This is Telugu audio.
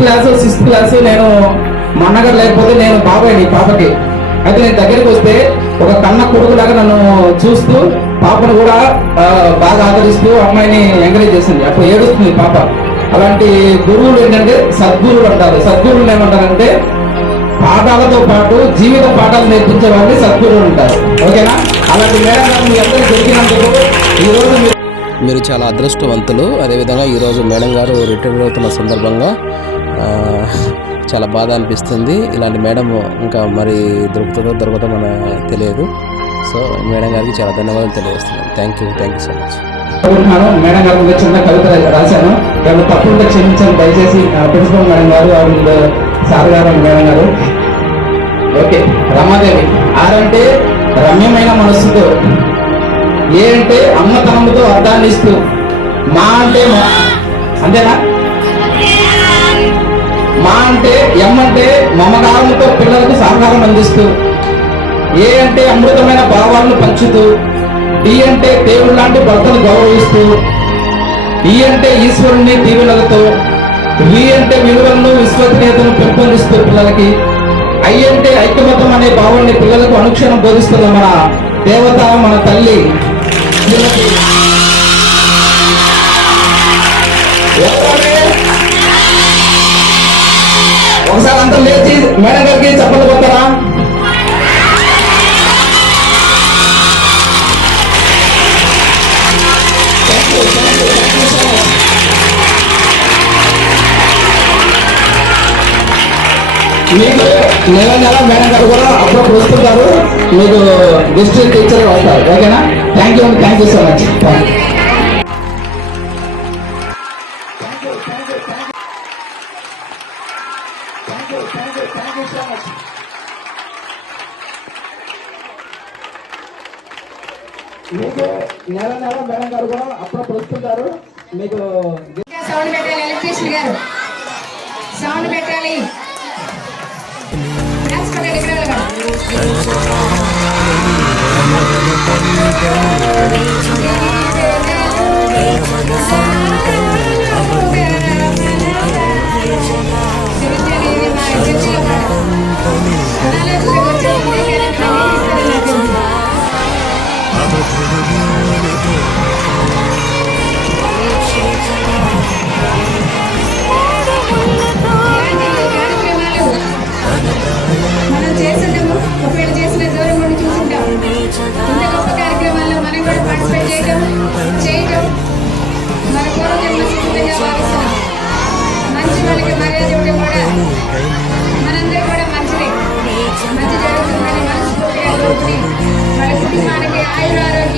Class 6th class. నేను మా అన్నగారు లేకపోతే నేను బాబాయ్ పాపకి. అయితే నేను దగ్గరికి వస్తే ఒక కన్న కొడుకులాగా నన్ను చూస్తూ పాపను కూడా బాగా ఆదరిస్తూ అమ్మాయిని ఎంకరేజ్ చేసింది. అప్పుడు ఏడుస్తుంది పాప. అలాంటి గురువులు ఏంటంటే సద్గురువులు అంటారు. సద్గురువులు ఏమంటారంటే పాఠాలతో పాటు జీవిత పాఠాలు నేర్పించే వాళ్ళని సద్గురువులు అంటారు. ఓకేనా? అలాంటి మేడం మీ అందరూ దొరికినందుకు ఈరోజు మీరు చాలా అదృష్టవంతులు. అదేవిధంగా ఈరోజు మేడం గారు రిటైర్ అవుతున్న సందర్భంగా చాలా బాధ అనిపిస్తుంది. ఇలాంటి మేడం ఇంకా మరి దొరుకుతుందో మన తెలియదు. సో మేడం గారికి చాలా ధన్యవాదాలు తెలియజేస్తున్నాను. Thank you so much. Madam గారు మీద చిన్న కవిత రాశాను. దాన్ని తప్పుంటే క్షమించాను దయచేసి. ప్రిన్సిపల్ మేడం గారు, ఆవిడ సార్ గారు, మేడం గారు. ఓకే. రమాదేవి. ఆరంటే రమ్యమైన మనస్సుతో, ఏ అంటే అమ్మతనముతో అర్థాన్ని ఇస్తూ, మా అంటే అంతేనా, మా అంటే అంటే మమకారంతో పిల్లలకు సహకారం అందిస్తూ, ఏ అంటే అమృతమైన భావాలను పంచుతూ, డి అంటే దేవుడు లాంటి భర్తను గౌరవిస్తూ, ఈ అంటే ఈశ్వరుణ్ణి దీవెనలతో, వి అంటే విలువలను విశ్వసనీయతను పెంపొందిస్తూ పిల్లలకి, ఐ అంటే ఐక్యమతం అనే భావాన్ని పిల్లలకు అనుక్షణం బోధిస్తున్న మన దేవత, మన తల్లి. ఒకసారి అంతా లేచి మేడం గారికి చెప్పలు కొడతారా? మీకు నెల మేడం గారు కూడా అప్పుడప్పుడు వస్తుంటారు. మీకు డిస్ట్రిక్ట్ టీచర్ అవుతారు. ఓకేనా? Thank you so much. మీకు నెల మేడం గారు కూడా అప్పుడప్పుడు వస్తుంటారు. మీకు సౌండ్ పెట్టాలి. ఎలక్ట్రీషియన్ గారు సౌండ్ పెట్టాలి. మనం చేసినాము, ఒకవేళ చేసిన దూరం నుండి చూసుంటాం. ఇంత గొప్ప కార్యక్రమాల్లో మనం కూడా పార్టిసిపేట్ చేయడం మన పూర్వజన్మ సుకృతంగా భావిస్తాం. మంచి వాళ్ళకి మర్యాద ఇవ్వడం కూడా మనందరూ కూడా మంచి జరుగుతుందని మనస్ఫూర్తిగా కోరుకుని మన కుటుంబానికి ఆయురారోగ్యం